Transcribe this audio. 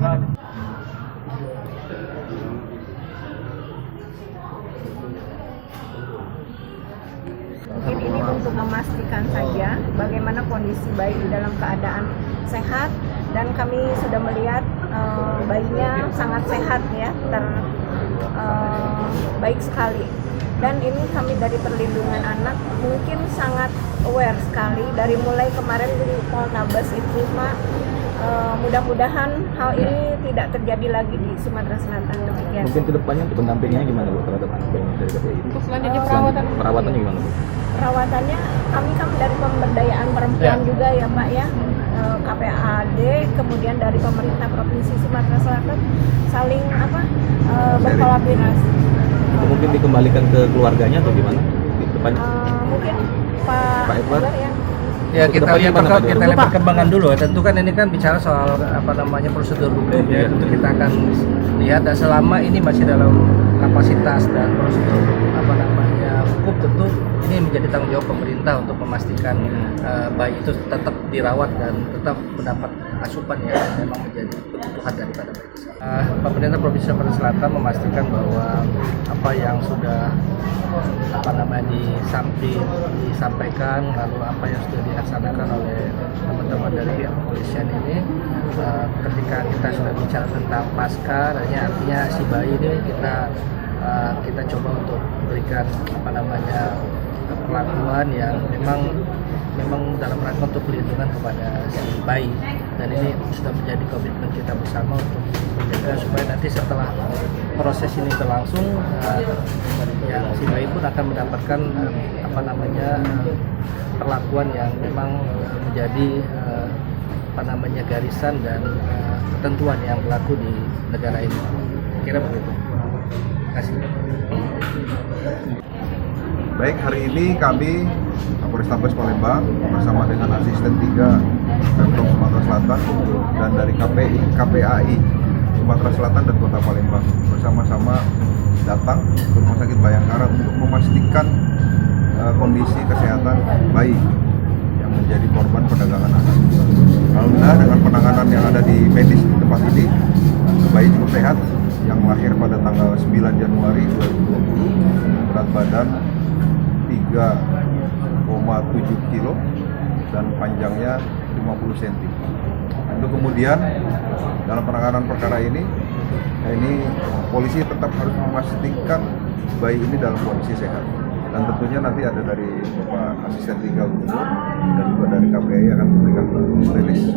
Mungkin ini untuk memastikan saja bagaimana kondisi bayi dalam keadaan sehat, dan kami sudah melihat bayinya sangat sehat ya, baik sekali. Dan ini kami dari Perlindungan Anak mungkin sangat aware sekali dari mulai kemarin di Polnabes itu, Pak. Mudah-mudahan hal ini tidak terjadi lagi di Sumatera Selatan. Demikian. Mungkin kedepannya untuk pendampingannya gimana Bu terhadap anak bayi dari KPI? Untuk selanjutnya perawatannya gimana Bu? Perawatannya kami dari pemberdayaan perempuan juga ya Pak ya, KPAD, kemudian dari pemerintah Provinsi Sumatera Selatan saling berkolaborasi. Mungkin dikembalikan ke keluarganya atau gimana di depannya? Mungkin Pak Edward ya, kita lihat perkembangan dulu. Tentu kan ini kan bicara soal prosedur hukum ya. Tentu kita akan lihat, dan selama ini masih dalam kapasitas dan prosedur hukum, tentu ini menjadi tanggung jawab pemerintah untuk memastikan bayi itu tetap dirawat dan tetap mendapat asupan yang memang menjadi kebutuhan daripada bayi. Pemerintah Provinsi Sumatera Selatan memastikan bahwa apa yang sudah disampaikan, lalu apa yang sudah dilaksanakan oleh teman-teman dari pihak kepolisian ini, ketika kita sudah bicara tentang pasca, artinya si bayi ini kita coba untuk berikan perlakuan yang memang dalam rangka untuk perlindungan kepada si bayi, dan ini sudah menjadi komitmen kita bersama untuk menjaga supaya nanti setelah proses ini berlangsung si bayi pun akan mendapatkan perlakuan yang memang menjadi garisan dan ketentuan yang berlaku di negara ini. Kira begitu. Terima kasih. Baik, hari ini kami Polrestabes Palembang bersama dengan asisten 3 Pemprov Sumatera Selatan dan dari KPAI Sumatera Selatan dan Kota Palembang bersama-sama datang ke Rumah Sakit Bayangkara untuk memastikan kondisi kesehatan bayi yang menjadi korban perdagangan anak. Alhamdulillah dengan penanganan yang ada di medis di tempat ini, bayi cukup sehat yang lahir pada tanggal 9 Januari 2020, berat badan 3,7 kilo dan panjangnya 50 cm. Untuk kemudian dalam penanganan perkara ini polisi tetap harus memastikan bayi ini dalam kondisi sehat, dan tentunya nanti ada dari Bapak Asisten 3 Gubernur dan juga dari KPI akan memberikan rilis.